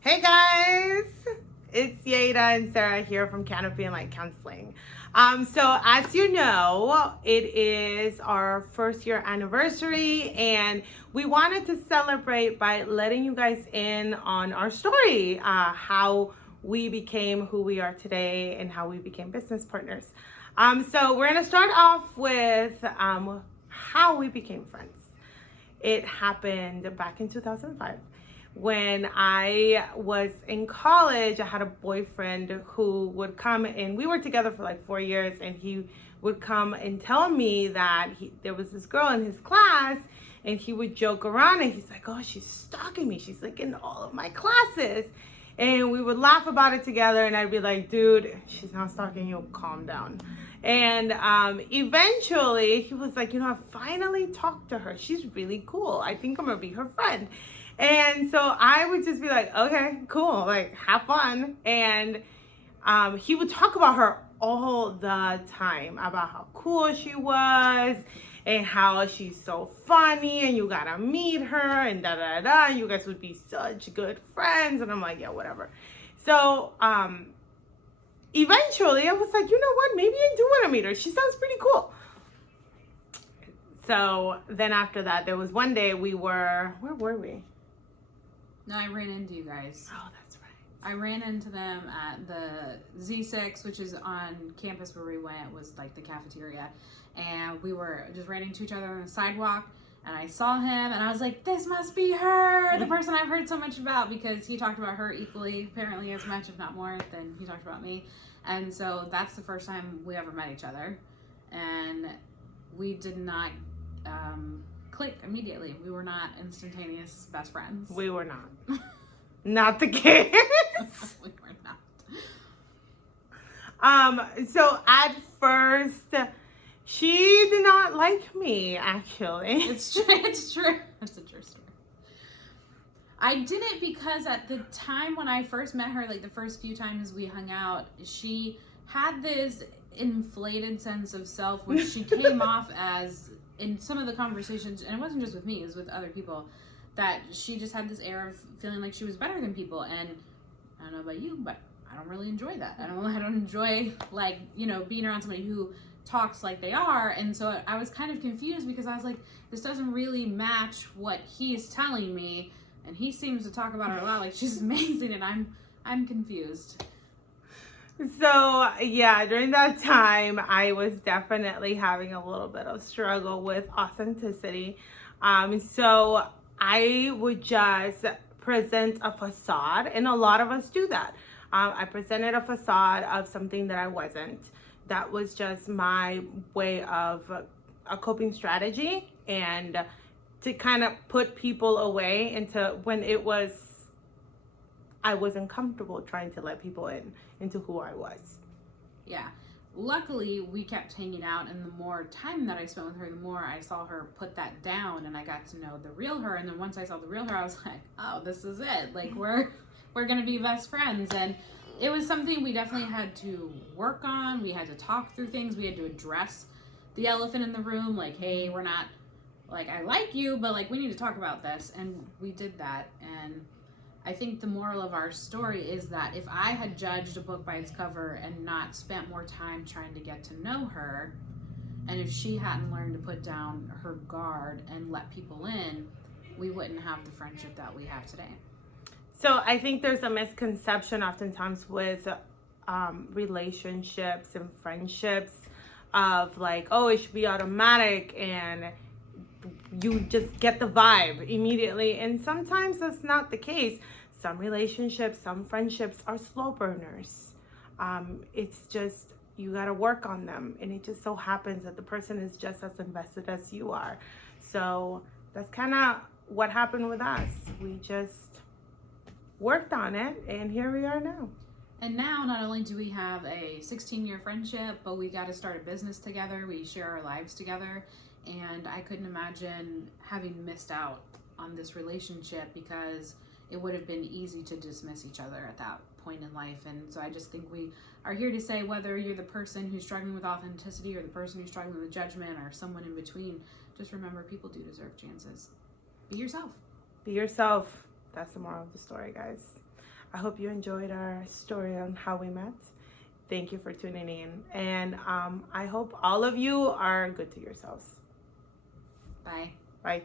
Hey guys, it's Yada and Sarah here from Canopy and Light Counseling. So as you know, it is our first year anniversary, and we wanted to celebrate by letting you guys in on our story, how we became who we are today, and how we became business partners. So we're gonna start off with how we became friends. It happened back in 2005 when I was in college. I had a boyfriend who would come, and we were together for like 4 years, and he would come and tell me that there was this girl in his class, and he would joke around, and he's like, oh, she's stalking me, she's like in all of my classes. And we would laugh about it together, and I'd be like, dude, she's not stalking you, calm down. And eventually he was like, I finally talked to her, she's really cool, I think I'm gonna be her friend. And so I would just be like, okay, cool, like have fun. And he would talk about her all the time, about how cool she was and how she's so funny and you gotta meet her and da da da. You guys would be such good friends. And I'm like, yeah, whatever. So eventually I was like, you know what? Maybe I do want to meet her. She sounds pretty cool. So then after that, there was one day where were we? No, I ran into you guys. Oh, that's right. I ran into them at the Z6, which is on campus where we went, was like the cafeteria. And we were just ran into each other on the sidewalk. And I saw him and I was like, this must be her, the person I've heard so much about, because he talked about her equally, apparently as much, if not more, than he talked about me. And so that's the first time we ever met each other. And we did not click immediately. We were not instantaneous best friends. We were not. Not the case. We were not. So at first, she did not like me, actually. It's true. It's true. That's a true story. I didn't, because at the time when I first met her, like the first few times we hung out, she had this inflated sense of self where she came off as, in some of the conversations, and it wasn't just with me, it was with other people, that she just had this air of feeling like she was better than people. And I don't know about you, but I don't really enjoy that. I don't enjoy, like, being around somebody who talks like they are. And so I was kind of confused, because I was like, this doesn't really match what he's telling me, and he seems to talk about her a lot like she's amazing, and I'm confused. So yeah, during that time, I was definitely having a little bit of struggle with authenticity. So I would just present a facade, and a lot of us do that. I presented a facade of something that I wasn't. That was just my way of a coping strategy, and to kind of put people away into when I wasn't comfortable trying to let people into who I was. Yeah. Luckily, we kept hanging out, and the more time that I spent with her, the more I saw her put that down, and I got to know the real her. And then once I saw the real her, I was like, oh, this is it. Like, we're gonna be best friends. And it was something we definitely had to work on. We had to talk through things. We had to address the elephant in the room. Like, hey, we're not, like, I like you, but like, we need to talk about this. And we did that. And I think the moral of our story is that if I had judged a book by its cover and not spent more time trying to get to know her, and if she hadn't learned to put down her guard and let people in, we wouldn't have the friendship that we have today. So I think there's a misconception oftentimes with relationships and friendships of like, oh, it should be automatic and you just get the vibe immediately. And sometimes that's not the case. Some relationships, some friendships are slow burners. It's just, you got to work on them. And it just so happens that the person is just as invested as you are. So that's kind of what happened with us. We just worked on it, and here we are now. And now, not only do we have a 16-year friendship, but we got to start a business together. We share our lives together. And I couldn't imagine having missed out on this relationship, because it would have been easy to dismiss each other at that point in life. And so I just think we are here to say, whether you're the person who's struggling with authenticity or the person who's struggling with judgment or someone in between, just remember, people do deserve chances. Be yourself. Be yourself. That's the moral of the story, guys. I hope you enjoyed our story on how we met. Thank you for tuning in. And I hope all of you are good to yourselves. Bye. Bye.